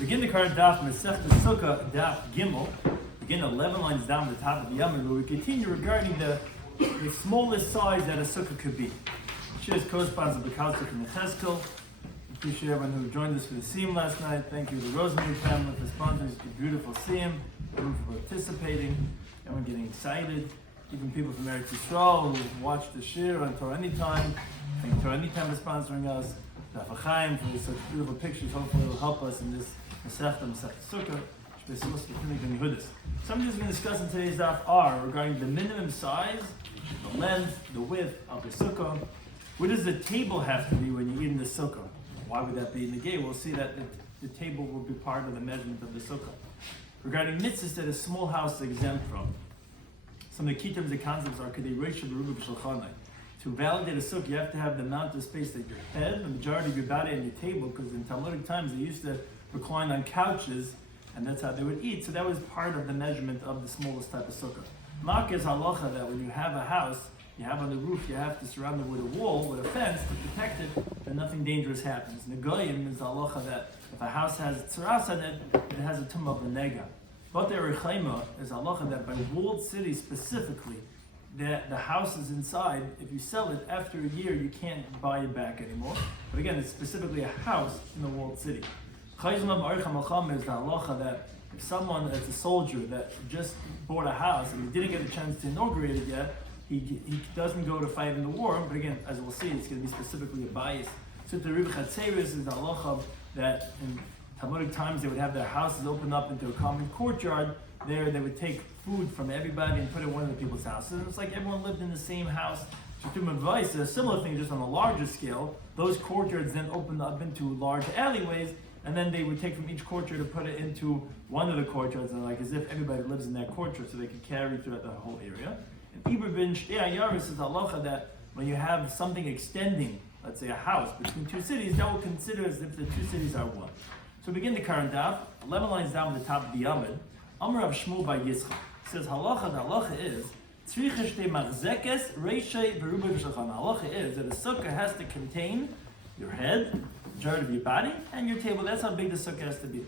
Begin the current Daf, Mesech Succah Daf Gimel. Begin 11 lines down at the top of the Yomim, where we continue regarding the smallest size that a sukkah could be. Cheers corresponds to the Kalsuk and the Cheskel. Appreciate everyone who joined us for the Siyum last night. Thank you to the Rosemary family for sponsoring the beautiful Siyum, everyone for participating, everyone getting excited. Even people from Eretz Yisrael who watched the shiur on Torah Anytime. Thank you to Torah Anytime for sponsoring us. Daf Yomi for such beautiful pictures. Hopefully it will help us in this Mesech Sukkah. Some things we're going to discuss in today's daf are regarding the minimum size, the length, the width of the sukkah. What does the table have to be when you eat in the sukkah? Why would that be in the gate? We'll see that the table will be part of the measurement of the sukkah. Regarding mitzvahs that a small house is exempt from. Some of the key terms and concepts are to validate a sukkah, you have to have the amount of space that your head, the majority of your body, and your table, because in Talmudic times they used to recline on couches, and that's how they would eat. So that was part of the measurement of the smallest type of sukkah. Mak is halacha that when you have a house, you have on the roof, you have to surround it with a wall, with a fence to protect it, that nothing dangerous happens. Negoyim is halacha that if a house has tzaras on it, it has a tumah of a nega. But the Rechaima is halacha that by walled cities specifically, the house is inside. If you sell it after a year, you can't buy it back anymore. But again, it's specifically a house in the walled city. Is the halacha that if someone that's a soldier that just bought a house and he didn't get a chance to inaugurate it yet, he doesn't go to fight in the war. But again, as we'll see, it's going to be specifically a bias. So the Rebbe Chatzeris is the halacha that in Talmudic times they would have their houses open up into a common courtyard. There they would take food from everybody and put it in one of the people's houses. And it's like everyone lived in the same house. To advice, a similar thing just on a larger scale. Those courtyards then opened up into large alleyways, and then they would take from each courtyard to put it into one of the courtyards, and like as if everybody lives in that courtyard, so they could carry throughout the whole area. And Ibr bin Shtei Ayaris is halacha that when you have something extending, let's say a house between two cities, that will consider as if the two cities are one. So begin the current daf, 11 lines down at the top of the Yomim. Amar Rav Shmuel by Yitzchak says halacha. The halacha is halacha is that a sukkah has to contain your head, majority of your body, and your table. That's how big the sukkah has to be.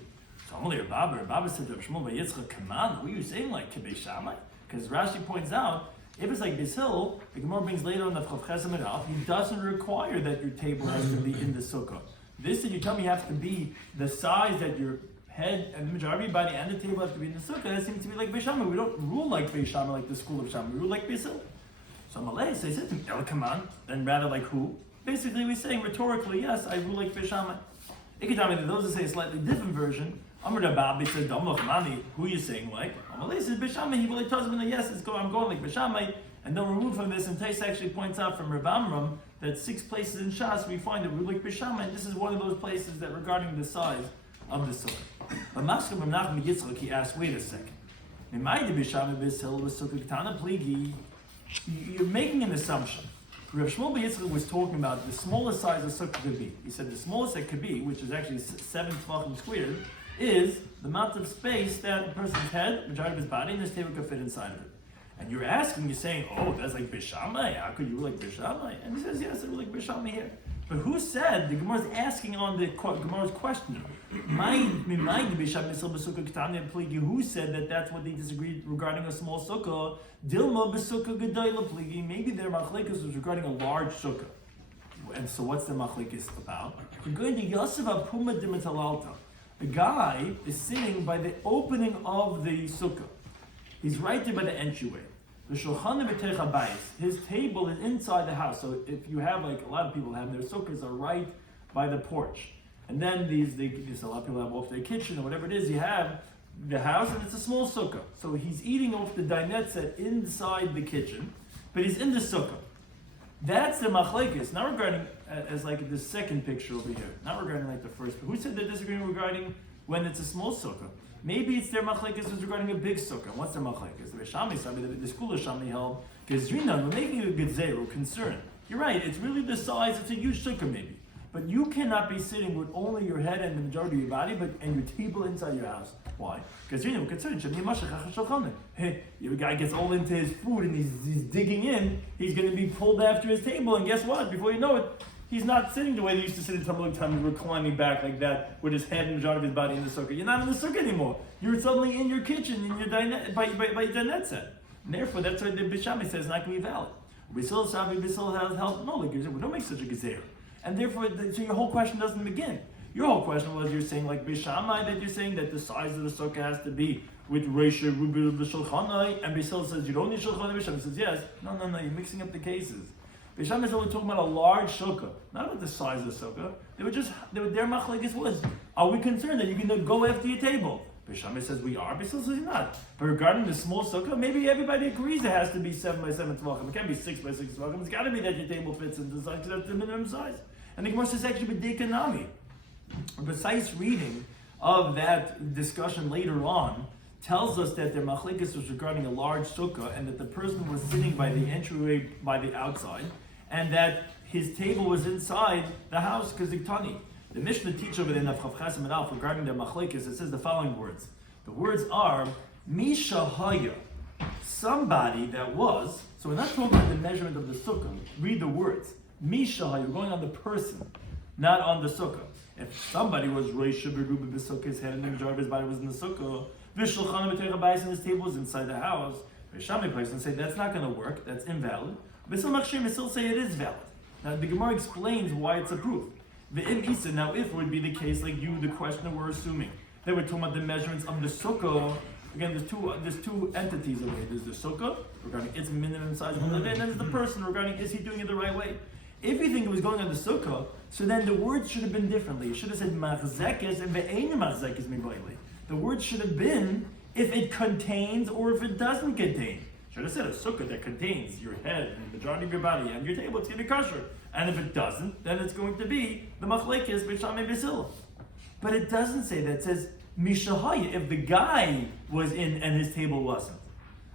So only Rabbi said to Rav Shmuel by Yitzchak, come on, who are you saying like Kibei Shammai? Because Rashi points out, if it's like Beis Hillel, the Gemara brings later on the Chav Chesed Medal, he doesn't require that your table has to be in the sukkah. This that you tell me have to be the size that your head and the majority of your body and the table have to be in the sukkah. That seems to be like Beis Shammai. We don't rule like Beis Shammai, like the school of Shammai. We rule like Beis Hillel. So Malay says, come on, then rather like who? Basically, we're saying rhetorically, yes, I rule like Beis Shammai. Ikitami, those that say a slightly different version. Amr Dababi says, who are you saying like? Malay says Beis Shammai. He really tells me, yes, I'm going like Beis Shammai. And then remove from this, and Tais actually points out from Rav Amram that 6 places in Shas we find that we like Beis Shammai, and this is one of those places that regarding the size of the sukkah. But Maskeh B'Menachem Yitzchak, he asked, wait a second. You're making an assumption. Rav Shmuel Yitzchak was talking about the smallest size a sukkah could be. He said the smallest it could be, which is actually 7 tefachim squared, is the amount of space that a person's head, majority of his body, and his table could fit inside of it. And you're saying, oh, that's like Beis Shammai? How could you rule like Beis Shammai? And he says, yes, I rule like Beis Shammai here. But who said, the Gemara is asking on the Gemara's question, who said that that's what they disagreed regarding a small sukkah? Dilma b'sukkah gedayla pligi. Maybe their machlekes was regarding a large sukkah. And so what's the machlekes about? We're going to Yosef Apuma Dimatalalta. The guy is sitting by the opening of the sukkah. He's right there by the entryway. The shulchan b'teich habayis. His table is inside the house. So if you have, like a lot of people have, their sukkahs are right by the porch. And then a lot of people have off their kitchen or whatever it is. You have the house and it's a small sukkah. So he's eating off the dinette set inside the kitchen, but he's in the sukkah. That's the machlekes. Not regarding as like the second picture over here. Not regarding like the first. Who said they're disagreeing regarding when it's a small sukkah? Maybe it's their machlekes is regarding a big sukkah. What's their machlekes? The school of Shammai held, Gezrina, we're making a gezerah, concern. You're right, it's really the size, it's a huge sukkah maybe. But you cannot be sitting with only your head and the majority of your body, and your table inside your house. Why? Because we're concerned. Hey, your guy gets all into his food and he's digging in, he's going to be pulled after his table, and guess what? Before you know it, He's not sitting the way they used to sit in Talmud time, reclining back like that, with his head and the majority of his body in the sukkah. You're not in the sukkah anymore. You're suddenly in your kitchen, in your dinette, by your dinette set. And therefore, that's why the Bishami says it's not going to be valid. Bisil Savi, Bisil has helped. No, like, we don't make such a gezer. And therefore, so your whole question doesn't begin. Your whole question was, you're saying like Bishamai, that you're saying that the size of the sukkah has to be with Reisha, Rubi, Shulchanai, and Bisil says you don't need Shulchanai. Bisham says yes. No, you're mixing up the cases. Bisham is only talking about a large sukkah, not about the size of the sukkah. Their machlekes was, are we concerned that you can go after your table? Bisham says we are, Bisil says not. But regarding the small sukkah, maybe everybody agrees it has to be 7 by 7 tvachim. It can't be 6 by 6 tvachim. It's got to be that your table fits into the size, because that's the minimum size. And the Gemara says actually b'dekanami. A precise reading of that discussion later on tells us that their machlekes was regarding a large sukkah, and that the person was sitting by the entryway by the outside, and that his table was inside the house because iktani. The Mishnah teaches over there in Daf Chav and Alf regarding their machlekes. It says the following words. The words are Misha Haya, somebody that was. So we're not talking about the measurement of the sukkah. Read the words. Misha Haya, we're going on the person, not on the sukkah. If somebody was Reisha Beruba B'sukkah, his head and the majority of his body was in the sukkah, Vishulchan B'teich Bayis, and his table was inside the house, Vishami person say that's not going to work, that's invalid. Bisil Machshir still say it is valid. Now the Gemara explains why it's approved. The Im Isa, now if it would be the case like you, the questioner, we're assuming that we're talking about the measurements of the sukkah. Again, there's two entities over here. There's the sukkah regarding its minimum size, and then there's the person regarding is he doing it the right way. If you think it was going on the sukkah, so then the words should have been differently. It should have said machzekes and ve'ein machzekes mibayli. The word should have been if it contains or if it doesn't contain. Should have said a sukkah that contains your head and the majority of your body and your table, it's going to be kosher. And if it doesn't, then it's going to be the machlekes b'shamei b'sil. But it doesn't say that. It says mishahaya, if the guy was in and his table wasn't.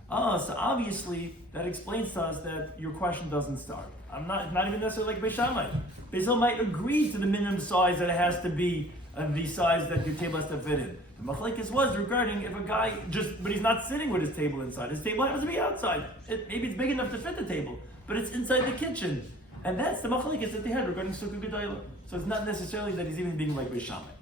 So obviously that explains to us that your question doesn't start. I'm not even necessarily like Beishamai. Beisil might agree to the minimum size that it has to be the size that your table has to fit in. The machlekes was regarding if a guy but he's not sitting with his table inside. His table has to be outside. Maybe it's big enough to fit the table, but it's inside the kitchen. And that's the machlekes that they had regarding Sukkah Gedayla. So it's not necessarily that he's even being like Beishamai.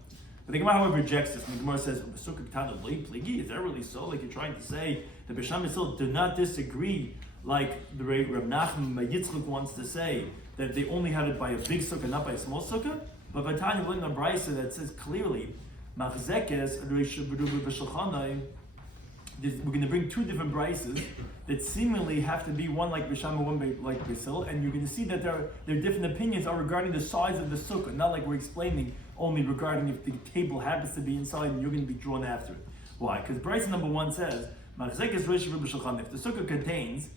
But the Gemara, however, rejects this. And the Gemara says, Sukkah Gedayla lay pligi. Is that really so? Like you're trying to say the Beishamai still do not disagree, like the Reb Nachman Yitzchak wants to say that they only had it by a big sukkah, not by a small sukkah. But Vatanya learned a brisa that says clearly, Machzekes we're going to bring two different brises that seemingly have to be one like Bisham and one like Bisil, and you're going to see that their different opinions are regarding the size of the sukkah, not like we're explaining only regarding if the table happens to be inside and you're going to be drawn after it. Why? Because brisa number 1 says, Machzekes if the sukkah contains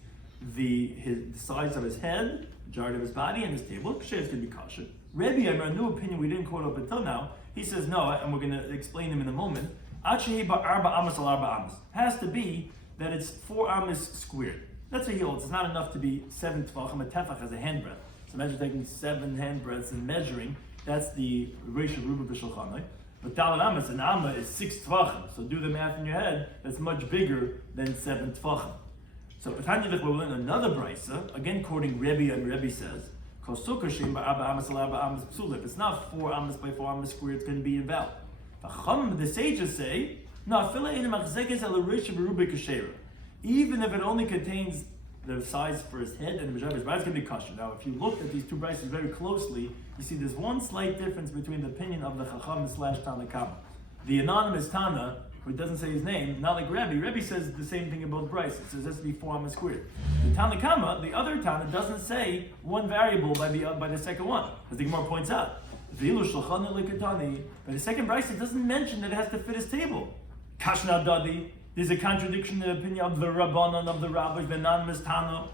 the size of his head, majority of his body, and his table, it's going to be kosher. Rebbe, a new opinion we didn't quote up until now, he says no, and we're going to explain him in a moment. Has to be that it's 4 amas squared. That's what he holds. It's not enough to be 7 tvachim. A tefach has a handbreadth. So imagine taking 7 handbreadths and measuring. That's the ratio of Ruba b'Shulchanai. But Dalet amas, an amma is 6 tvachim. So do the math in your head. That's much bigger than 7 tvachim. So Patanya we're learning another brisa, again quoting Rebbe, and Rebbe says, if it's not 4 amas by 4 amas squared, it's going to be invalid. The sages say, no, even if it only contains the size for his head and the majority of his body, it's going to be kosher. Now, if you look at these two brises very closely, you see there's one slight difference between the opinion of the Chacham / Tana Kama. The anonymous Tana, who doesn't say his name, not like Rebbe. Rebbe says the same thing about brises. It says it has to be 4 amas squared. The Tana Kama, the other Tana, doesn't say one variable by the second one, as the Gemara points out. But the second brisa doesn't mention that it has to fit his table. Kashna Dadi, there's a contradiction in the opinion of the Rabbanon, of the rabbis, the anonymous Tana.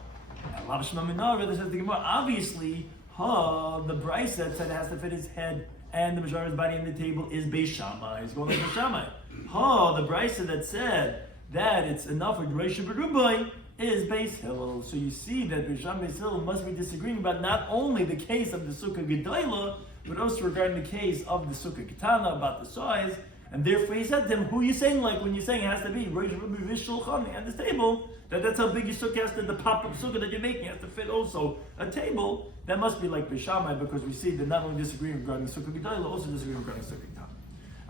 Says the Gemara, obviously, the brisa that said it has to fit his head and the majority of his body on the table is Beis Shammai. He's going like Beis Shammai. The brisa that said that it's enough with Reisha Berubai is Beis Hillel. So you see that Beis Hillel must be disagreeing about not only the case of the Sukkah Gedayla, but also regarding the case of the Sukkah Ketana, about the size, And therefore he said to him, who are you saying like when you're saying it has to be Rosh Ruby Vishulchan and this table, that's how big your sukkah has to, the pop-up sukkah that you're making has to fit also a table. That must be like Bishamai, because we see that not only disagreeing regarding Sukkah Gedolah, also disagreeing regarding Sukkah Ketana.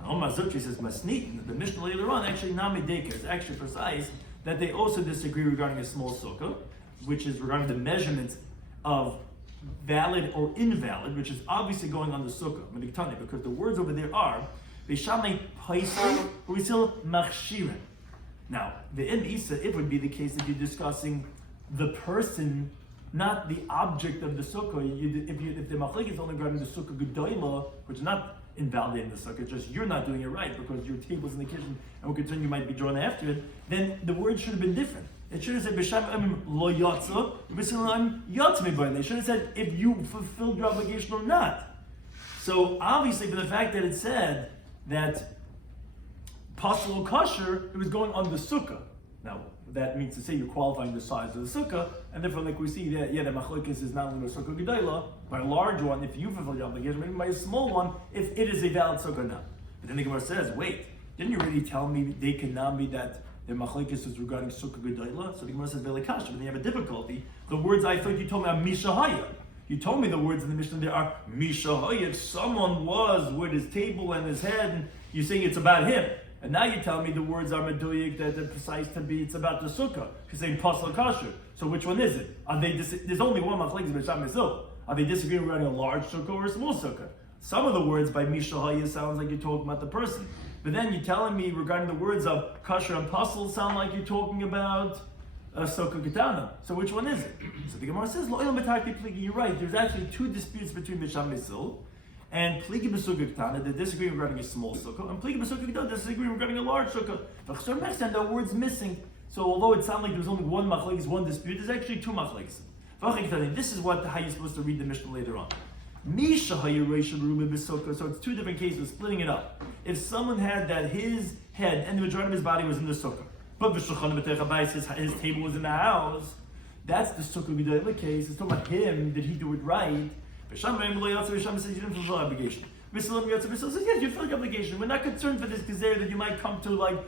And Omar Zutri says, Masnit, the Mishnah later on, actually Namideka is actually precise that they also disagree regarding a small sukkah, which is regarding the measurements of valid or invalid, which is obviously going on the sukkah, because the words over there are Bishamai Paisel, or still Machshirin. Now, the Isa, it would be the case that you're discussing the person, not the object of the sukkah. If the machlek is only regarding the sukkah gedolah, which is not invalidating the sukkah, just you're not doing it right because your table's in the kitchen and we're concerned you might be drawn after it, then the word should have been different. It should have said b'sham lo yatsa, b'sham yatzmi. They should have said if you fulfilled your obligation or not. So obviously, for the fact that it said that Pasal or kosher, it was going on the sukkah. Now, that means to say you're qualifying the size of the sukkah, and therefore, like we see that, the machlokes is not only a sukkah gedolah, by a large one, if you fulfill your obligation, maybe by a small one, if it is a valid sukkah or not. But then the Gemara says, wait, didn't you already tell me they cannot be that the machlokes is regarding sukkah gedolah? So the Gemara says, veli kasha, but then you have a difficulty. The words I thought you told me are mishahaya. You told me the words in the Mishnah there are mishahaya. If someone was with his table and his head, and you're saying it's about him. And now you tell me the words are meduyik, that they're precise to be, it's about the sukkah. You're saying pasal kasher. So which one is it? Are they there's only one machlekes b'sham misil. Are they disagreeing regarding a large sukkah or a small sukkah? Some of the words by mishahaya sounds like you're talking about the person. But then you're telling me regarding the words of kasher and pasal sound like you're talking about a sukkah ketana. So which one is it? So the Gemara says, lo pligi. You're right. There's actually two disputes between b'sham misil and pligi b'sukkah ketana. They disagree regarding a small sukkah, and pligi b'sukkah ketana disagree regarding a large sukkah. But for next time, there are words missing. So although it sounds like there's only one machlekes, one dispute, there's actually two machlekes. This is how you're supposed to read the Mishnah later on. So it's two different cases, splitting it up. If someone had that his head and the majority of his body was in the sukkah, but his table was in the house, that's the sukkah gedolah case. It's talking about him. Did he do it right? Bisham says you didn't fulfill obligation. Says yes, you fulfilled obligation. We're not concerned for this gazere that you might come to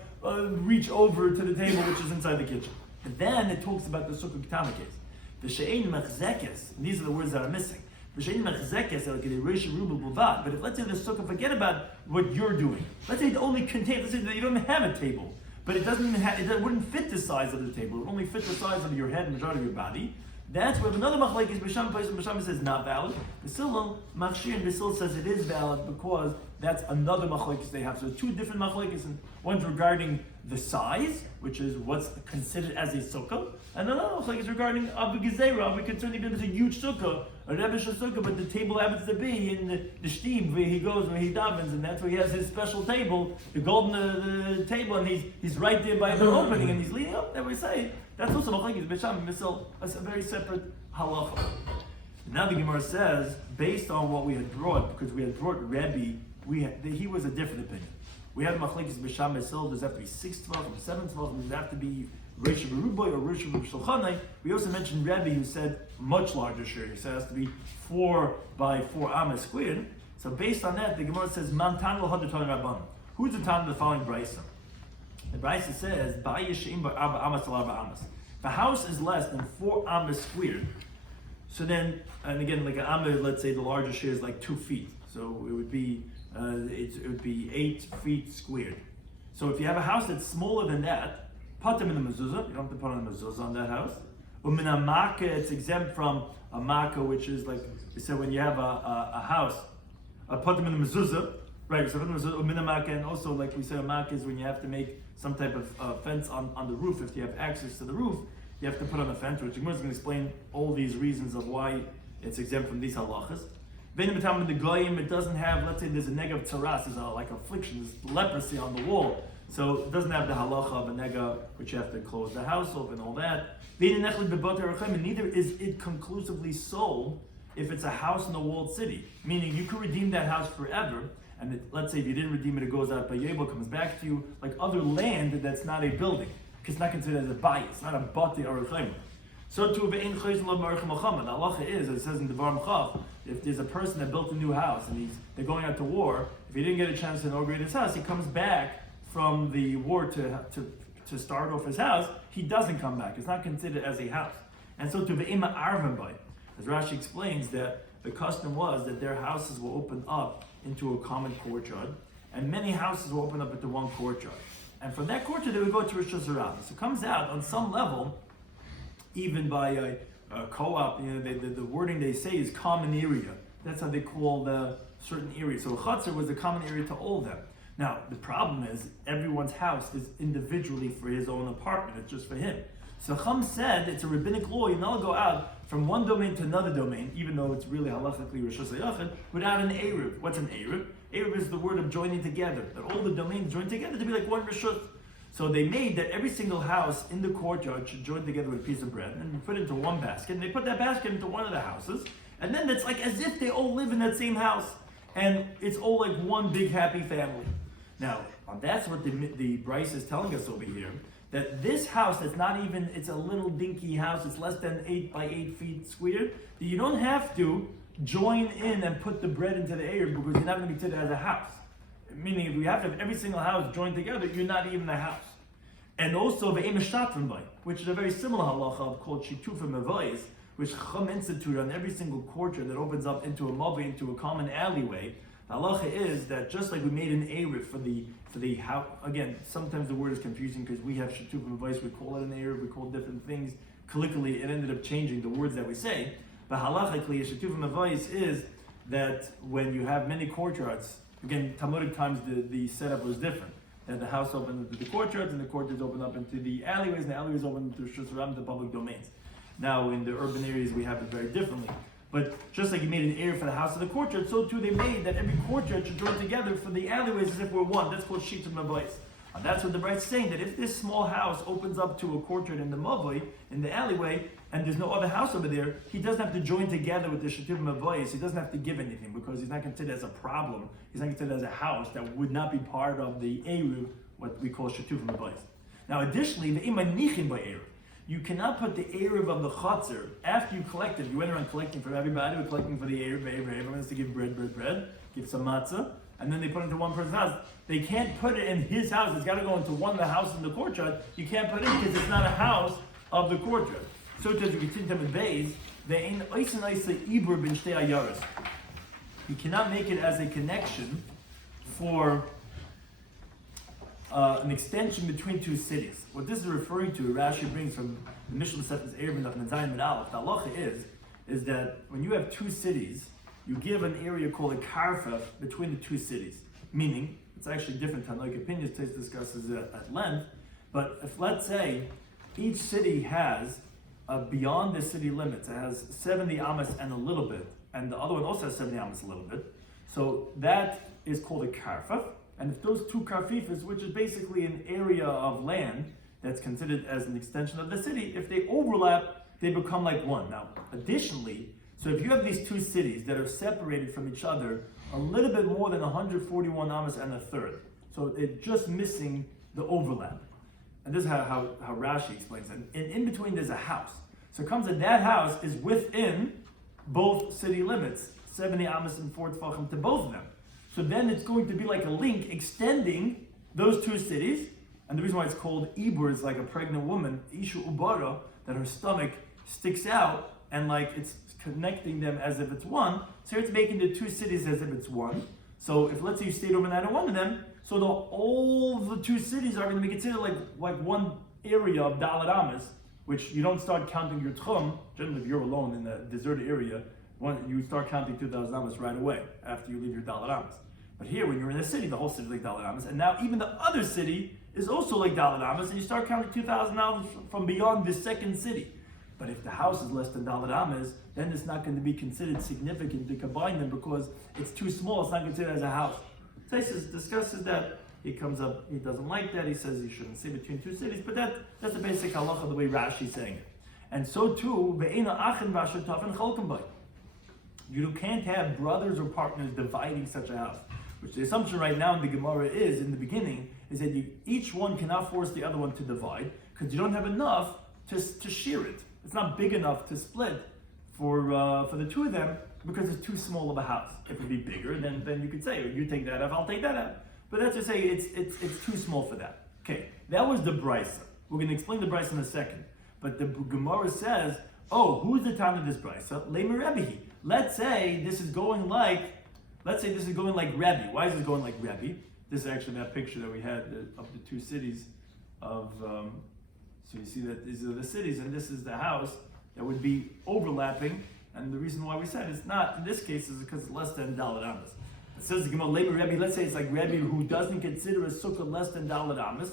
reach over to the table which is inside the kitchen. But then it talks about the sukkah ketana case. The she'ein machzekes. These are the words that are missing. The she'ein machzekes like the reish rubel bulvad. But if let's say the sukkah, forget about what you're doing. Let's say it only contains. Let's say that you don't have a table, but it wouldn't fit the size of the table. It would only fit the size of your head and majority of your body. That's where another machlek is b'sham place, and b'sham says not valid. Basil machshir and Basil says it is valid because that's another machlekes they have. So two different machlekes, and one's regarding the size, which is what's considered as a sukkah, and another machlekes regarding abu gezerah. We concerned even if it's a huge sukkah, a rebbesh sukkah, but the table happens to be in the shtib where he goes when he davens, and that's where he has his special table, the golden table, and he's right there by the opening, and he's leading up. That we say. That's also machlekes b'sham misel, a very separate halacha. Now the Gemara says, based on what we had brought, because we had brought Rebbe, he was a different opinion. We had machlekes b'sham misel. Does it have to be 6 tvachim, 7 tvachim? Does it have to be reish b'ruboy or reish b'shulchanai? We also mentioned Rebbe who said much larger shiur. He said it has to be 4 by 4 amas squared. So based on that, the Gemara says man tan lo hadur tan rabban. Who's the tan of the following brayso? The brayso says, if a house is less than 4 amas squared, so then, and again, like an amma, let's say the larger shiur is like 2 feet. So it would be 8 feet squared. So if you have a house that's smaller than that, put them in the mezuzah. You don't have to put on a mezuzah on that house. Umin a makkah, it's exempt from a makkah, which is like we said when you have a house, put them in the mezuzah. Right, so and also like we said, a makkah is when you have to make some type of fence on the roof. If you have access to the roof, you have to put on a fence, which Gemara is going to explain all these reasons of why it's exempt from these halachas. Then the goyim, it doesn't have, let's say there's a nega of tzaras, there's like affliction, there's leprosy on the wall. So it doesn't have the halacha of a nega, which you have to close the house off and all that. And neither is it conclusively sold if it's a house in a walled city. Meaning you could redeem that house forever, and let's say if you didn't redeem it, it goes out by Yebel, comes back to you, like other land that's not a building, because it's not considered as a bayit, it's not a bati or a chayim. So too, the halacha is, as it says in the Devar Chav, if there's a person that built a new house and they're going out to war, if he didn't get a chance to inaugurate his house, he comes back from the war to start off his house, he doesn't come back. It's not considered as a house. And so to ve'ema arvim bay, as Rashi explains, that the custom was that their houses will open up into a common courtyard, and many houses will open up into one courtyard. And from that courtyard, they would go to Rosh Hashanah. So it comes out on some level, even by a co-op, the wording they say is common area. That's how they call the certain area. So a chutzner was the common area to all of them. Now, the problem is, everyone's house is individually for his own apartment. It's just for him. So Chum said, it's a rabbinic law, you're not go out from one domain to another domain, even though it's really halachically Rosh Hashanah, without an Eruv. What's an Eruv? Eruv is the word of joining together, that all the domains join together to be like one Rishut. So they made that every single house in the courtyard should join together with a piece of bread, and put it into one basket, and they put that basket into one of the houses, and then it's like as if they all live in that same house, and it's all like one big happy family. Now, that's what the Bryce is telling us over here, that this house that's not even, it's a little dinky house, it's less than 8 by 8 feet square, that you don't have to join in and put the bread into the air because you're not going to be considered as a house. Meaning, if we have to have every single house joined together, you're not even a house. And also, which is a very similar halacha called shitufim mavayis, which Chum instituted on every single courtyard that opens up into a mavay, into a common alleyway. The halacha is that just like we made an Eruv for the house, again, sometimes the word is confusing because we have shitufim mavayis, we call it an Eruv, we call different things. Colloquially, it ended up changing the words that we say. But halachically, a shitufim mavayis is that when you have many courtyards, again, Talmudic times the setup was different. That the house opened into the courtyards, and the courtyards opened up into the alleyways, and the alleyways opened into the public domains. Now, in the urban areas, we have it very differently. But just like you made an area for the house of the courtyard, so too they made that every courtyard should join together for the alleyways as if we're one. That's called shitufim mavayis. And that's what the Brite's saying, that if this small house opens up to a courtyard in the mavay, in the alleyway, and there's no other house over there, he doesn't have to join together with the shitufim mavayis. He doesn't have to give anything because he's not considered as a problem. He's not considered as a house that would not be part of the Eruv, what we call shitufim mavayis. Now, additionally, the imanichim by Eruv. You cannot put the Eruv of the chutzner after you collected. You went around collecting from everybody. We're collecting for the Eruv. Everyone has to give bread, give some matzah, and then they put it into one person's house. They can't put it in his house. It's got to go into one of the houses in the courtyard. You can't put it in because it's not a house of the courtyard. So it says you continue to base. They ain't oisen ibur bin shtei ayaris. You cannot make it as a connection for an extension between two cities. What this is referring to, Rashi brings from the Mishnah Masechtas Eruv and Zayin Mid Aleph. The halacha is that when you have two cities, you give an area called a karfef between the two cities. Meaning, it's actually different. Tanaic opinions Tais discusses it at length. But if, let's say, each city has beyond the city limits, it has 70 amas and a little bit, and the other one also has 70 amas a little bit. So that is called a karfef. And if those two karfifas, which is basically an area of land that's considered as an extension of the city, if they overlap, they become like one. Now, additionally, so if you have these two cities that are separated from each other a little bit more than 141 amas and a third, so it's just missing the overlap. And this is how Rashi explains it. And in between there's a house. So it comes that house is within both city limits, 70 amas and 4 tefachim to both of them. So then it's going to be like a link extending those two cities. And the reason why it's called Ibur is like a pregnant woman, Isha Ubara, that her stomach sticks out and like it's connecting them as if it's one. So it's making the two cities as if it's one. So if let's say you stayed overnight in one of them, so all the two cities are going to be considered like one area of Dalet Amas, which you don't start counting your tchum. Generally, if you're alone in the deserted area, you start counting 2,000 amas right away after you leave your Dalet Amas. But here, when you're in the city, the whole city is like Dalet Amas, and now even the other city is also like Dalet Amas, and you start counting 2,000 amas from beyond the second city. But if the house is less than Dalet Amas, then it's not going to be considered significant to combine them because it's too small. It's not considered as a house. Taisus discusses that. He comes up, he doesn't like that. He says you shouldn't say between two cities, but that's the basic halacha, the way Rashi's saying it. And so too, you can't have brothers or partners dividing such a house. Which the assumption right now in the Gemara is, in the beginning, is that each one cannot force the other one to divide because you don't have enough to shear it. It's not big enough to split for the two of them because it's too small of a house. If it would be bigger, then you could say, you take that out, I'll take that out. But let's just say it's too small for that. Okay, that was the brisa. We're going to explain the brisa in a second. But the Gemara says, oh, who's the time of this brisa? Leimer Rebbe. Let's say this is going like Rebbe. Why is this going like Rebbe? This is actually that picture that we had of the two cities of, so you see that these are the cities and this is the house that would be overlapping. And the reason why we said it's not, in this case, is because it's less than Daled Amas. It says the Gemara, Leimer Rebbe, let's say it's like Rebbe who doesn't consider a sukkah less than Daled Amas.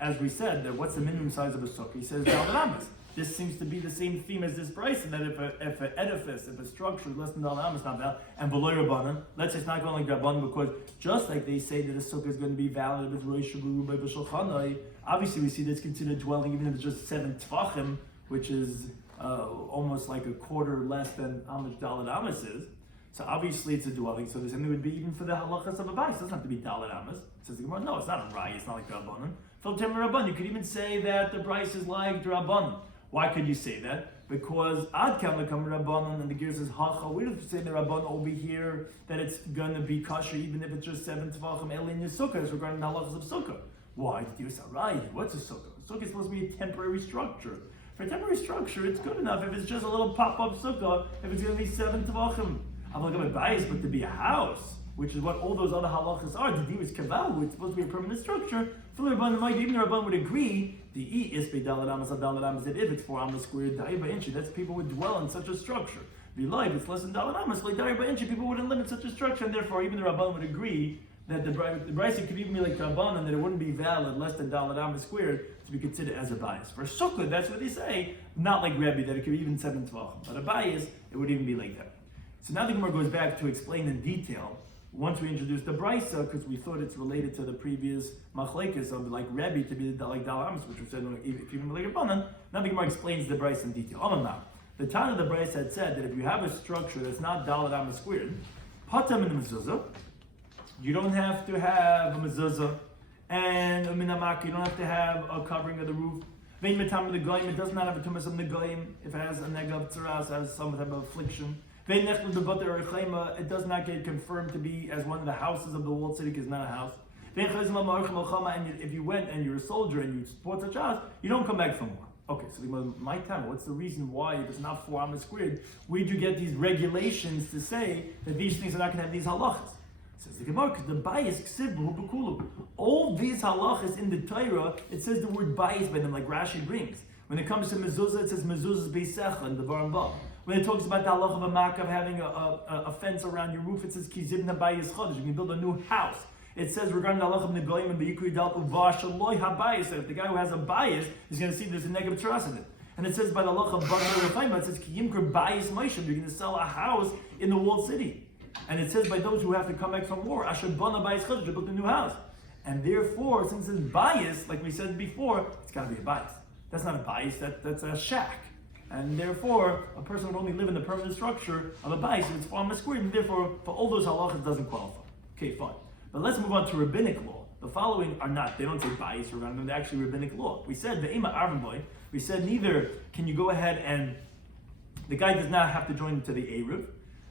As we said, that what's the minimum size of a sukkah? He says Daled Amas. This seems to be the same theme as this price, and that if an edifice, if a structure is less than Daled Amas, not valid, and below Rabbanan, let's say it's not going like Rabbanan, because just like they say that a sukkah is going to be valid with Rosh Hashanah, B'Shulchanai, obviously we see that it's considered a dwelling, even if it's just 7 tefachim, which is almost like a quarter less than how much Daled Amas is. So obviously it's a dwelling, so the same would be even for the halachas of a bais. It doesn't have to be Daled Amas. Says the Gemara, no, it's not a rai, it's not like Rabbanan. Filtem Rabban, you could even say that the price is like Rabbanan. Why could you say that? Because Ad Kam Lekam Rabbanan, and the gear says Hacha. We don't say the Rabban over here that it's going to be kosher even if it's just 7 tefachim elin sukkah. It's regarding the halachas of sukkah. Why? The gear says, right, what's a sukkah? A sukkah is supposed to be a temporary structure. For a temporary structure, it's good enough if it's just a little pop-up sukkah, if it's going to be 7 tefachim. I'm not going to buy it, but to be a house, which is what all those other halachas are, the div is kaval, it's supposed to be a permanent structure. Even the Rabban would agree, the E is be Daled Amas ad Daled Amas, if it's 4 amas squared, Dari by inch, that's people would dwell in such a structure. Be live, it's less than Daled Amas, like Dari by inch, people wouldn't limit such a structure, and therefore even the Rabban would agree that the brisa could even be like Rabban, and that it wouldn't be valid less than Daled Amas squared to be considered as a bias. For sukkah, that's what they say, not like Rebbe, that it could be even 7 tvachim, but a bias, it would even be like that. So now the Gemara goes back to explain in detail. Once we introduced the brisa, because we thought it's related to the previous machlekes of like Rebbe to be like Daled Amas, which we said if you remember like Rabbanan. Now the Gemara explains the brisa in detail. Now, the time of the brisa had said that if you have a structure that's not Daled Amas squared, patam in the mezuzah, you don't have to have a mezuzah, and a minamaki, you don't have to have a covering of the roof. Vein metam of the goyim, it does not have a tumas of the goyim if it has a negav tzaras, has some type of affliction. It does not get confirmed to be as one of the houses of the walled city, because it's not a house. And if you went and you're a soldier and you support such a house, you don't come back for more. Okay, so my time, what's the reason why if it's not 4 amas squared, where'd you get these regulations to say that these things are not going to have these halachas? Says the Gemara, because the bias ksibru b'kulu. All these halachas in the Torah, it says the word bias by them, like Rashi brings. When it comes to mezuzah, it says mezuzah beisecha in the Varambam. When it talks about the halach of a makav having a fence around your roof, it says kizibna bayis chodesh. You can build a new house. It says regarding the halach of negoyim and the yikri dal uvashaloi habayis. If the guy who has a bias is going to see there's a negative tzaras in it. And it says by the halach of bar it says kiyimkar bayis moishem. You're going to sell a house in the walled city. And it says by those who have to come back from war, asher bana bayis chodesh, to build a new house. And therefore, since it's bias, like we said before, it's got to be a bias. That's not a bias. That's a shack. And therefore, a person would only live in the permanent structure of a bias if it's 4 amas squared, and therefore, for all those halachas, it doesn't qualify. Okay, fine. But let's move on to rabbinic law. The following are not, they don't say bias around them, they're actually rabbinic law. We said, ve'ema arvin boy, we said neither can you go ahead and, the guy does not have to join into the Eruv,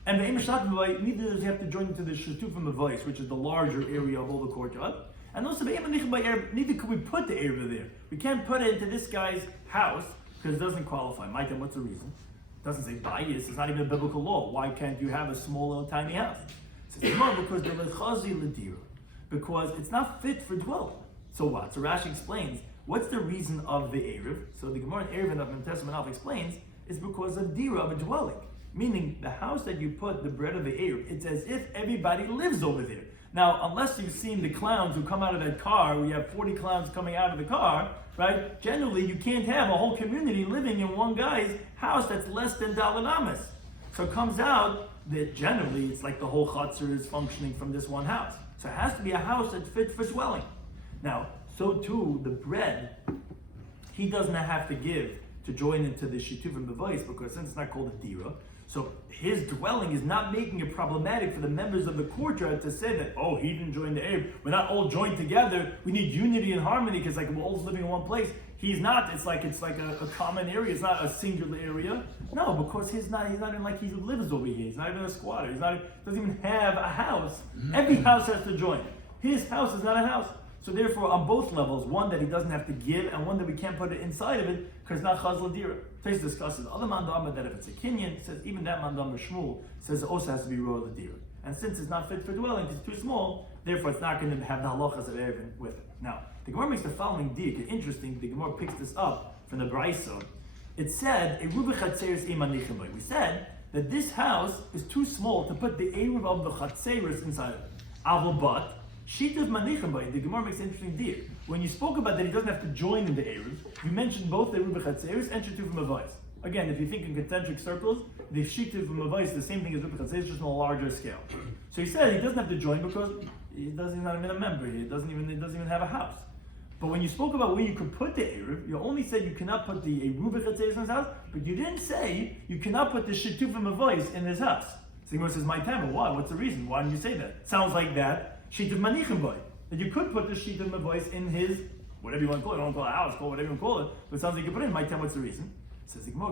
and ve'ema shtatim boy, neither does he have to join into the shetufim voice, which is the larger area of all the courtyard. And also, neither could we put the Eruv there. We can't put it into this guy's house, because it doesn't qualify. Maitam, what's the reason? It doesn't say bias. It's not even a biblical law. Why can't you have a small little tiny house? It says no, because the lechazi ledira, because it's not fit for dwelling. So what? So Rashi explains what's the reason of the eruv. So the Gemara in Eruvin of Testament explains is because of dira, of a dwelling, meaning the house that you put the bread of the eruv. It's as if everybody lives over there. Now, unless you've seen the clowns who come out of that car, we have 40 clowns coming out of the car, right? Generally, you can't have a whole community living in one guy's house that's less than Daled Amas. So it comes out that generally it's like the whole chutzner is functioning from this one house. So it has to be a house that's fit for dwelling. Now, so too, the bread, he doesn't have to give to join into the shituvim b'vayis, because since it's not called a dira, So his dwelling is not making it problematic for the members of the courtyard to say that, oh, he didn't join the Eruv. We're not all joined together. We need unity and harmony because like we're all living in one place. He's not. It's like a common area. It's not a singular area. No, because he's not in like he lives over here. He's not even a squatter. Doesn't even have a house. Every house has to join. His house is not a house. So therefore, on both levels, one that he doesn't have to give, and one that we can't put it inside of it because it's not chazal dira. Tais discusses other mandama that if it's a kinyan, says even that mandama Shmuel says it also has to be royal dira. And since it's not fit for dwelling, it's too small. Therefore, it's not going to have the halachas of Erevin with it. Now, the Gemara makes the following dik. Interesting. The Gemara picks this up from the Brisa. It said eruv chatzeres imanichem. We said that this house is too small to put the eruv of the chatzeres inside of it. Avol but Shitav manichem by the Gemara makes an interesting deal. When you spoke about that he doesn't have to join in the Eruv, you mentioned both the Eruv Chatzeris and Shituv Mavais. Again, if you think in concentric circles, the Shituv Mavais is the same thing as Eruv Chatzeris, just on a larger scale. So he said he doesn't have to join because he's not even a member. He doesn't even have a house. But when you spoke about where you could put the Eruv, you only said you cannot put the Eruv Chatzeris in his house, but you didn't say you cannot put the Shituv Mavais in his house. So the Gemara says, my time, why? What's the reason? Why didn't you say that? Sounds like that. Sheet of manichem boy. That you could put the sheet of mavois in his, whatever you want to call it, you don't call it a house, call it whatever you want to call it, but it sounds like you put it in. Might tell what's the reason. It says, there's a lot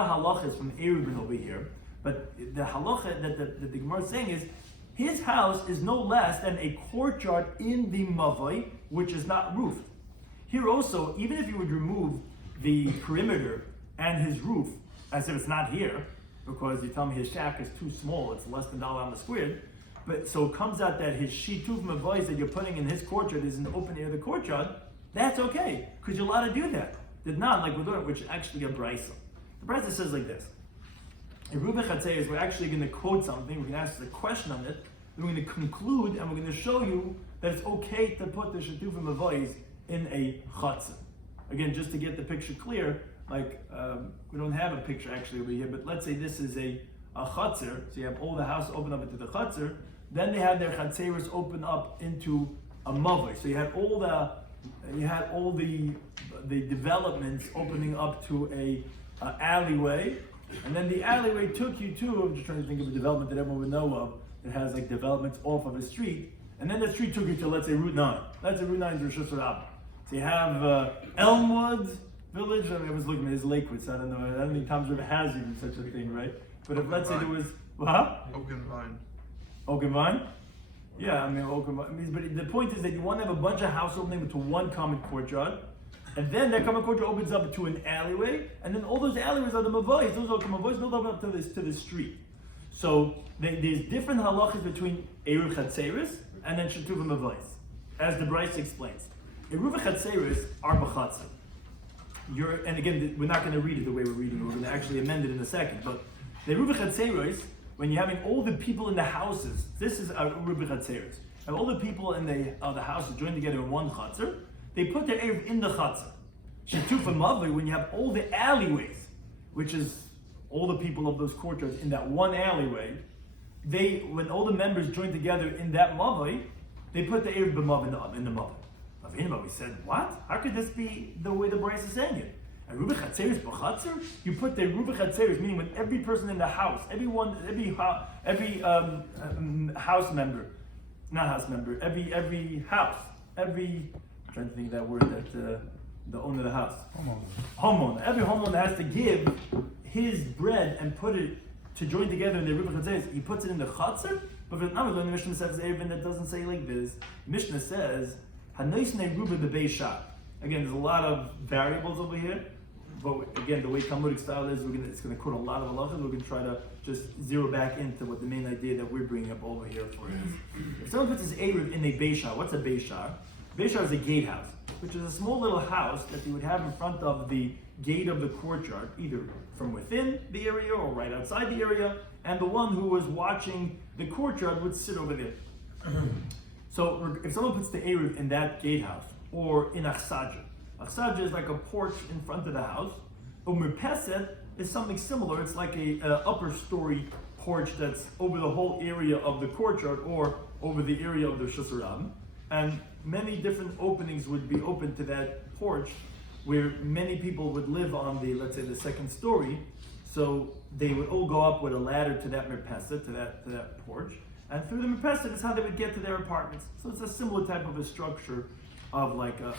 of halachas from Eruvin over here, but the halacha that the Gemara is saying is, his house is no less than a courtyard in the mavoi, which is not roofed. Here also, even if you would remove the perimeter and his roof, as if it's not here, because you tell me his shack is too small, it's less than $1 on the square. But so it comes out that his shituv mavois that you're putting in his courtyard is in the open air of the courtyard. That's okay, because you're allowed to do that. Did not like we're doing, which is actually a brisa. The brisa says like this: in Ruben Chatzeis, we're actually going to quote something. We're going to ask a question on it. We're going to conclude, and we're going to show you that it's okay to put the shituv mavois in a chatzah. Again, just to get the picture clear. Like, we don't have a picture actually over here, but let's say this is a chatzir, so you have all the house open up into the chatzir, then they had their chatzeris open up into a mavoi. So you had all the developments opening up to a alleyway, and then the alleyway took you to, I'm just trying to think of a development that everyone would know of, that has like developments off of a street, and then the street took you to, let's say, Route 9. Let's say Route 9 is Rosh Hashanah. So you have Elmwood Village. I was looking at his Lakewood, so I don't know. I don't think Tom's River has even such a thing, right? But if let's say there was Oaken Vine. Oaken Vine? Yeah, I mean Oaken Vine. But the point is that you want to have a bunch of houses opening to one common courtyard, and then that common courtyard opens up to an alleyway, and then all those alleyways are the mavois. Those are mavois build up to the street. So there's different halachas between Eruv Chatzeris and then Shatuv mavois, as the Bryce explains. Eruv Chatzeris are b'chatzah. And again, we're not going to read it the way we're reading it. We're going to actually amend it in a second. But the Eruv Chatzeris, when you're having all the people in the houses, this is a Eruv Chatzeris. And all the people in the houses joined together in one chatzar, they put their Eruv in the chatzar. Shatuv mavoi, when you have all the alleyways, which is all the people of those courtyards in that one alleyway, when all the members join together in that mavoi, they put the Eruv b'mav in the mavoi. We said, what? How could this be the way the Bryce is saying it? And Ruben Chatzeris b'chatzar? You put the Ruben Chatzeris, meaning when every person in the house, every house member, not house member, every house, I'm trying to think of that word that the owner of the house. Homeowner. Every homeowner has to give his bread and put it to join together in the Ruben Chatzeris. He puts it in the chatzar, but for now, the Mishnah says that doesn't say like this. Mishnah says, again, there's a lot of variables over here, but again, the way Talmudic style is, it's going to quote a lot of halachas. We're going to try to just zero back into what the main idea that we're bringing up over here for is. If someone puts his Eruv in a Beishar, what's a Beishar? Beishar is a gatehouse, which is a small little house that you would have in front of the gate of the courtyard, either from within the area or right outside the area, and the one who was watching the courtyard would sit over there. So if someone puts the Eruv in that gatehouse, or in Achsadja is like a porch in front of the house. Umirpeset is something similar. It's like a upper story porch that's over the whole area of the courtyard, or over the area of the Shusarab. And many different openings would be open to that porch, where many people would live on the, let's say, the second story. So they would all go up with a ladder to that merpesa, to that porch, and through the merpesa, that's how they would get to their apartments. So it's a similar type of a structure of like a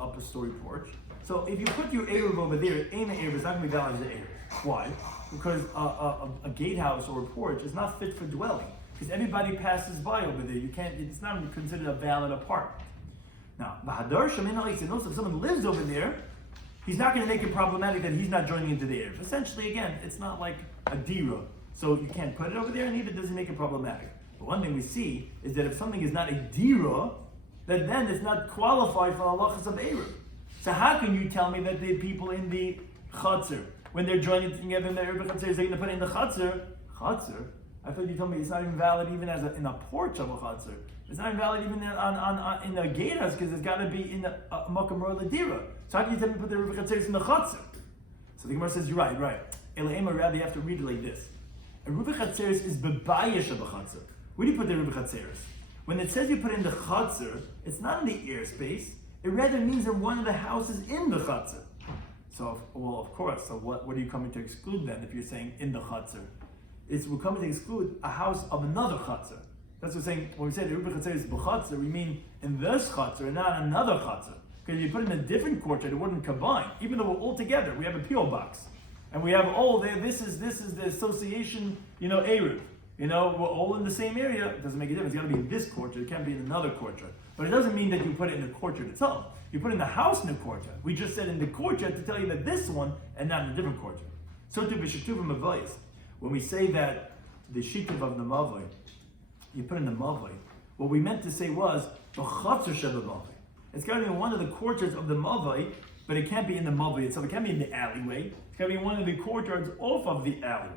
upper story porch. So if you put your Eruv over there, aim at Eruv, it's not going to be valid as an Eruv. Why? Because a gatehouse or a porch is not fit for dwelling. Because everybody passes by over there. You can't. It's not considered a valid apartment. Now, if someone lives over there, he's not going to make it problematic that he's not joining into the Eruv. Essentially, again, it's not like a dira. So you can't put it over there, and neither does it make it problematic. But one thing we see is that if something is not a dira, then it's not qualified for halachas of Eruv. So how can you tell me that the people in the chatzar, when they're joining together in the Eruv chatzar, is they going to put it in the chatzar? Chatzar? I thought you told me it's not even valid even as in a porch of a chatzar. It's not even valid even in a gatehouse because it's got to be in a makam or a dira. So how can you tell me to put the Eruv chatzar in the chatzar? So the Gemara says you're right. Elaima, rather you have to read it like this. A Eruv chatzar is bebayish of a chatzar. Where do you put the Eruv chatzar? When it says you put it in the chatzar, it's not in the airspace. It rather means in one of the houses in the chatzar. So, well, of course. So, what are you coming to exclude then? If you're saying in the chatzar, we're coming to exclude a house of another chatzar. That's what we're saying. When we say the Eruv chatzar is b'chatzar, we mean in this chatzar and not another chatzar. Because if you put it in a different courtyard, it wouldn't combine. Even though we're all together, we have a PO box, and we have this is the association, Eruv. We're all in the same area. It doesn't make a difference. It's got to be in this courtyard. It can't be in another courtyard. But it doesn't mean that you put it in the courtyard itself. You put it in the house in the courtyard. We just said in the courtyard to tell you that this one and not in a different courtyard. So to b'shituvim avayis, when we say that the shituv of the mavay, you put in the mavay, what we meant to say was the chatzar sheba mavay. It's got to be in one of the courtyards of the mavay, but it can't be in the mavay itself. It can't be in the alleyway. It's got to be in one of the courtyards off of the alleyway.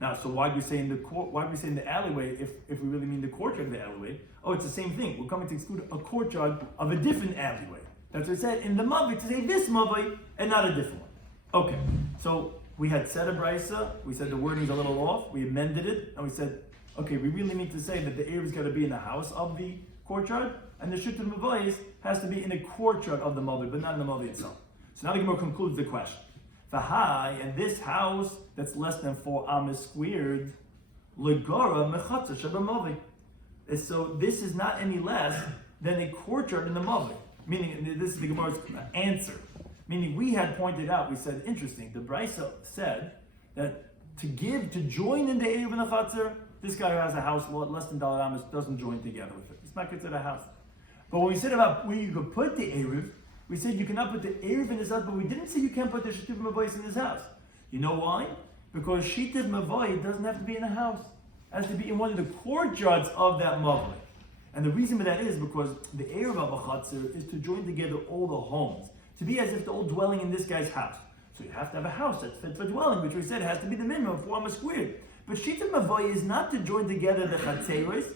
Now, so why do we say in the alleyway if we really mean the courtyard of the alleyway? Oh, it's the same thing. We're coming to exclude a courtyard of a different alleyway. That's what it said in the mavai to say this mavai and not a different one. Okay, so we had said a brisa. We said the wording's a little off. We amended it and we said, okay, we really mean to say that the Eruv is going to be in the house of the courtyard and the shutun mavais has to be in the courtyard of the mavai, but not in the mavai itself. So now the Gemara concludes the question. V'hai, and this house that's less than 4 amas squared, legara mechatza shebamavi. So this is not any less than a courtyard in the mavi. Meaning, this is the Gemara's answer. Meaning, we had pointed out, we said, interesting, the Brisa said that to join in the Eruv and the chatzar, this guy who has a house less than Daled Amas doesn't join together with it. It's not considered a house. But when we said about where you could put the Eruv, we said you cannot put the Eruv in his house, but we didn't say you can't put the Shituv Mavayis in his house. You know why? Because Shituv Mavayis doesn't have to be in a house. It has to be in one of the courtyards of that Mavayis. And the reason for that is because the Eruv of a Chatzar is to join together all the homes, to be as if they're all dwelling in this guy's house. So you have to have a house that's fit for dwelling, which we said has to be the minimum of 4 amas squared. But Shituv Mavayis is not to join together the Chatzeros.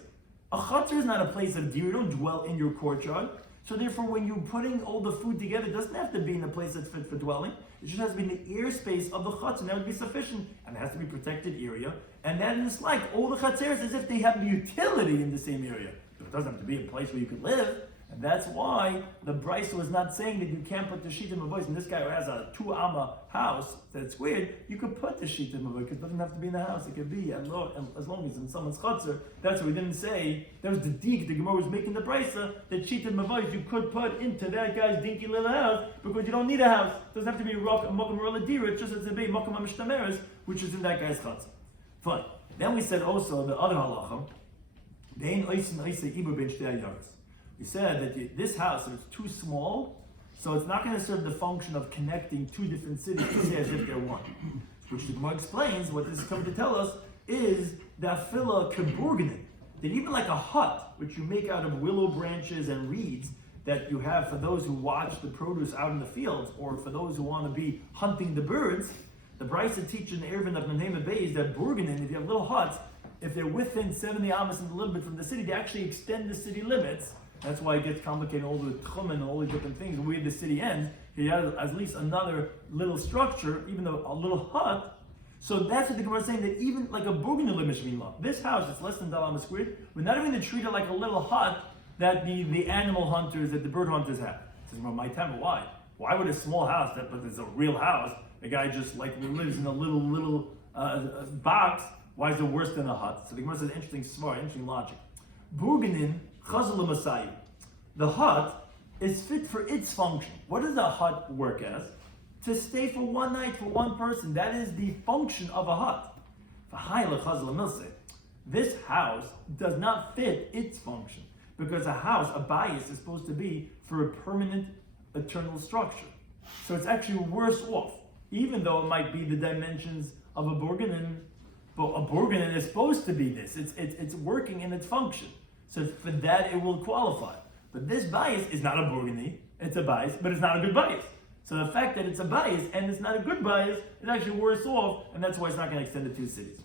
A Chatzar is not a place of deer. You don't dwell in your courtyard. So therefore, when you're putting all the food together, it doesn't have to be in a place that's fit for dwelling. It just has to be in the airspace of the chatzar, and that would be sufficient. And it has to be protected area. And that is like all the chatzeros as if they have the utility in the same area. But it doesn't have to be a place where you could live. And that's why the Brisa was not saying that you can't put the sheet in mavois. And this guy who has a 2 amma house that's weird, you could put the sheet in mavois because it doesn't have to be in the house. It could be as long as it's in someone's chutzner. That's what we didn't say. That was the dig the Gemara was making the Brisa that sheet in mavois you could put into that guy's dinky little house because you don't need a house. It doesn't have to be a mokum or a dira. It just has to be mokum amishtameres, which is in that guy's chutzner. Fine. Then we said also the other halacha. Dein oisin oisei ibu ben shtei ayaris. We said that this house is too small, so it's not going to serve the function of connecting 2 different cities to say as if they're one. Which the Gemara explains, what this is coming to tell us, is that fila keburgening, that even like a hut, which you make out of willow branches and reeds, that you have for those who watch the produce out in the fields, or for those who want to be hunting the birds, the Brisa teaches in the Erevin of Menhema Bay is that burgening, if you have little huts, if they're within 70 amas and a little bit from the city, they actually extend the city limits. That's why it gets complicated, all the tchum and all the different things. Where the city ends, he has at least another little structure, even though a little hut. So that's what the Gemara is saying, that even like a burgundy limit should be law. This house is less than Dalam squared. We're not even going to treat it like a little hut that the animal hunters, that the bird hunters have. It says, well, my temple, why? Why would a small house, but it's a real house, A guy just like lives in a little box. Why is it worse than a hut? So the Gemara says interesting logic. Burganin chazal l'masai. The hut is fit for its function. What does a hut work as? To stay for one night for one person. That is the function of a hut. This house does not fit its function because a bayis is supposed to be for a permanent, eternal structure. So it's actually worse off, even though it might be the dimensions of a burganin. But a burganin is supposed to be this. It's working in its function. So for that it will qualify. But this bias is not a burgani. It's a bias, but it's not a good bias. So the fact that it's a bias and it's not a good bias is actually worse off, and that's why it's not going to extend to two cities.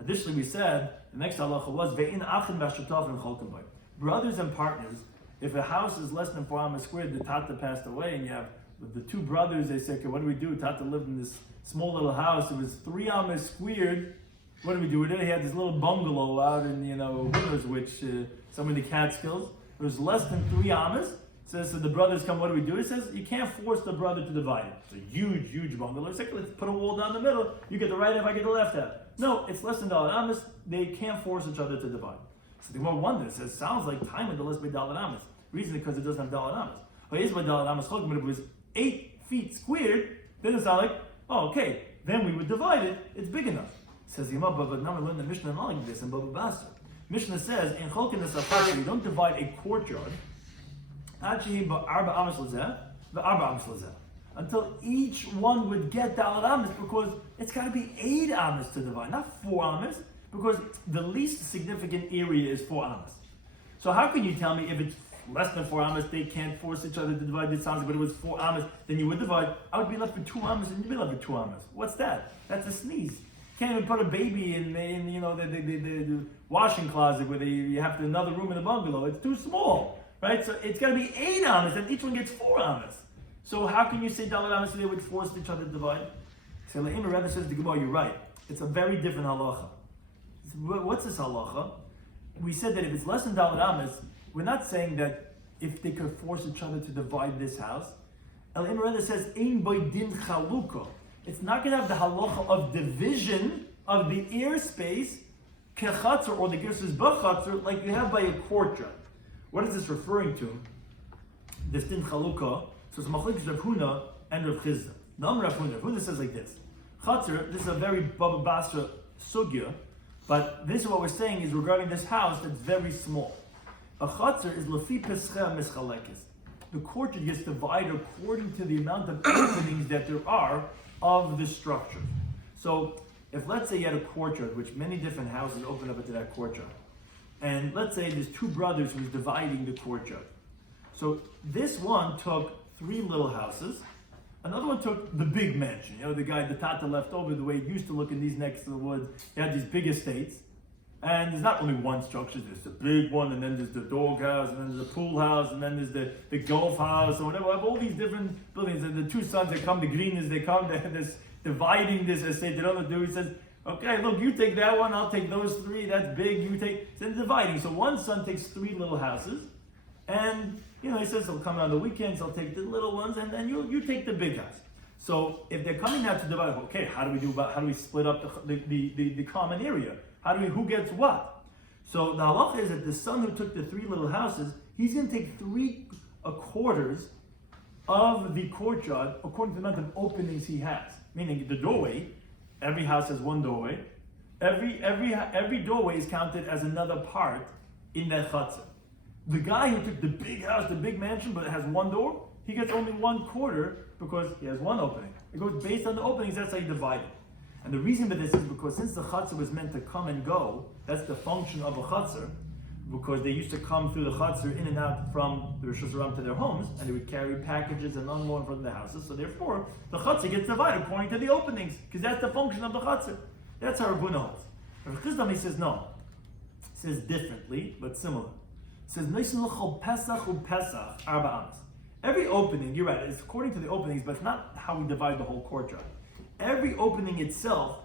Additionally, we said the next halacha was ve'in achin v'ashutaf and cholkan bay. Brothers and partners. If a house is less than 4 amas squared, the tata passed away, and you have the two brothers. They say, okay, what do we do? Tata lived in this small little house. It was 3 amas squared. What do we do with it? He had this little bungalow out in, who knows which, some of the Catskills. It was less than 3 amas. So the brothers come, what do we do? He says, you can't force the brother to divide it. It's a huge bungalow. It's like, let's put a wall down the middle. You get the right half, I get the left half. No, it's less than Dalet Amas. They can't force each other to divide. So the Gemara wonders, says, sounds like time of the less by Dalet Amas. Reason because it doesn't have Dalet Amas. But it is by Dalet Amas, but if it was 8 feet squared, then it's not like, oh, okay, then we would divide it. It's big enough. Says the Gemara, but now we learn the Mishnah not like this in Baba Basra. Mishnah says, in Cholkin Esafak, you don't divide a courtyard until each one would get Dalet Amas, because it's got to be 8 amas to divide, not 4 amas, because the least significant area is 4 amas. So how can you tell me if it's less than 4 amas, they can't force each other to divide? It sounds like, but it was 4 amas, then you would divide. I would be left with 2 amas, and you'd be left with 2 amas. What's that? That's a sneeze. Can't even put a baby in the washing closet where you have another room in the bungalow. It's too small, right? So it's got to be 8 amas, and each one gets 4 amas. So how can you say Dalet Amas, so they would force each other to divide? So the Rebbe says, the Gemara, you're right. It's a very different halacha. What's this halacha? We said that if it's less than Dalet Amas, we're not saying that if they could force each other to divide this house. El Rebbe says, Ein by din chaluka. It's not going to have the halacha of division of the airspace, kechatzer, or the gersus b'chatzer, like you have by a courtyard. What is this referring to? This din chaluka. So it's machlokes Rav Huna and Rav Chizda. Rav Huna says like this. Chatzer, this is a very Baba Basra sugya, but this is what we're saying is regarding this house that's very small. A chatzer is lefi pescha mischalekes. The courtyard gets divided according to the amount of openings that there are of the structure. So if let's say you had a courtyard, which many different houses open up into that courtyard, and let's say there's 2 brothers who's dividing the courtyard. So this one took 3 little houses, another one took the big mansion. The guy, the tata left over, the way it used to look in these next to the woods. He had these big estates, and there's not only one structure. There's the big one, and then there's the dog house, and then there's the pool house, and then there's the golf house, or whatever. I have all these different buildings, and the 2 sons, they come, the greenies, they come, they're this, dividing this estate. They don't know what to do. He says, okay, look, you take that one, I'll take those 3, that's big, you take, so they're dividing. So one son takes 3 little houses, and he says he'll come on the weekends, he'll take the little ones, and then you take the big house. So if they're coming out to divide, okay, how do we split up the common area? Who gets what? So the halacha is that the son who took the 3 little houses, he's going to take 3 quarters of the courtyard according to the amount of openings he has. Meaning the doorway, every house has 1 doorway. Every doorway is counted as another part in that chutzah. The guy who took the big house, the big mansion, but it has 1 door, he gets only 1/4 because he has 1 opening. It goes based on the openings, that's how you divide it. And the reason for this is because since the chutzah was meant to come and go, that's the function of a chutzah, because they used to come through the chutzah in and out from the Rosh Hashanah to their homes, and they would carry packages and unload in front of the houses, so therefore, the chutzah gets divided according to the openings, because that's the function of the chutzah. That's how Rav Huna holds. Rav Chizda says no. He says differently, but similar. It says, every opening, you're right, it's according to the openings, but it's not how we divide the whole courtyard. Every opening itself,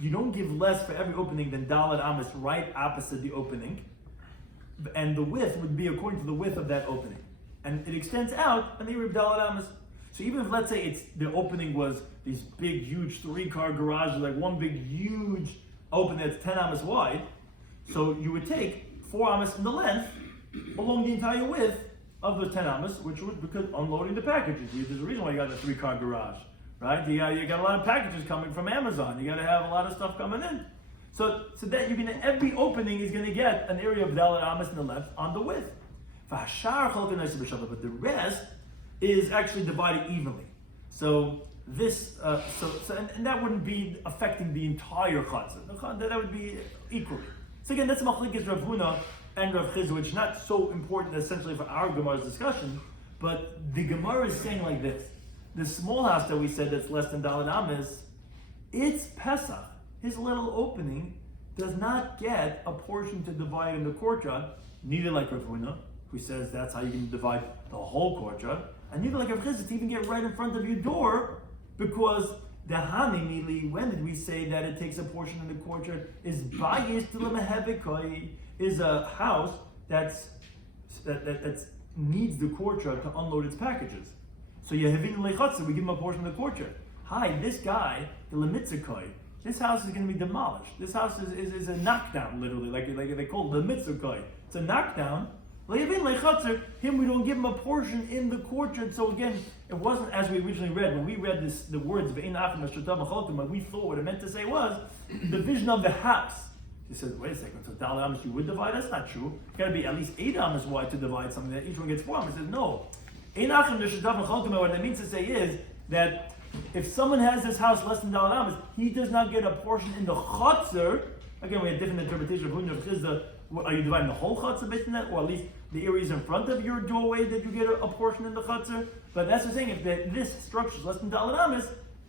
you don't give less for every opening than Dalet Amas right opposite the opening, and the width would be according to the width of that opening. And it extends out, and they rip Dalet Amas. So So even if, let's say, the opening was these big, huge 3-car garages, like one big, huge opening that's 10 amas wide, so you would take 4 amas in the length along the entire width of the 10 amas, which would, because unloading the packages. There's a reason why you got a 3-car garage, right? You got a lot of packages coming from Amazon. You got to have a lot of stuff coming in. So that every opening is going to get an area of Dalet amas in the length on the width. But the rest is actually divided evenly. So this, and that wouldn't be affecting the entire chutzah. That would be equally. So again, that's machlekes Rav Huna and Rav Chizah, which is not so important essentially for our Gemara's discussion, but the Gemara is saying like this: the small house that we said that's less than Dalet amas, it's Pesach. His little opening does not get a portion to divide in the courtyard, neither like Rav Huna, who says that's how you can divide the whole courtyard, and neither like Rav Chizah to even get right in front of your door, because the Hani immediately, when did we say that it takes a portion in the courtyard? Is bayis to is a house that needs the courtyard to unload its packages. So Yehavin Leichatza, we give him a portion of the courtyard. Hi, this guy, the Lemitzakoi, this house is going to be demolished. This house is a knockdown, literally, like they call it the Lemitzakoi. It's a knockdown. Him, we don't give him a portion in the courtyard. So again, it wasn't as we originally read. When we read the words, what we thought what it meant to say was the vision of the house. He says, wait a second, so Dalet amas you would divide? That's not true. It's got to be at least 8 amas wide to divide something that each one gets 4 amas. He says, no. What that means to say is that if someone has this house less than Dalet amas, he does not get a portion in the chutzah. Again, we have different interpretation of Chizah. Are you dividing the whole chutzah based on that, or at least the areas in front of your doorway that you get a portion in the chutzah? But that's the thing, if this structure is less than Dalet amas,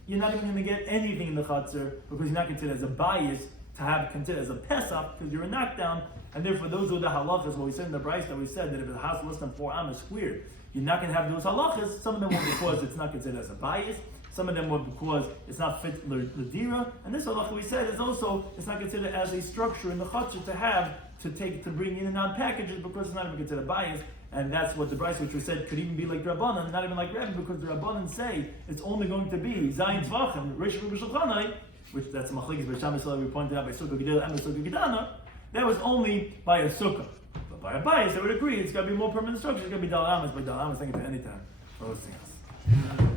you're not even going to get anything in the chutzah, because you're not considered as a bias to have considered as a pesach, because you're a knockdown, and therefore those are the halachas. What we said in the Bryce that we said that if the house is less than 4 amas squared, you're not going to have those halachas. Some of them were because it's not considered as a bias. Some of them were because it's not fit l'dira, and this halacha we said is also it's not considered as a structure in the chutzah to bring in and out packages, because it's not even considered bias, and that's what the Bryce which we said could even be like Rabbanan, not even like Rebbe, because the Rabbanan say it's only going to be Zayin Tvachim, Rish Shulchanai, which that's machlekes b'Shabbos we pointed out by Sukkah Gedil and Sukkah Gedana. That was only by a sukkah, but by a bias I would agree it's got to be more permanent structure. It's got to be Dalet amas, but Dalet amas I think at any time for those things.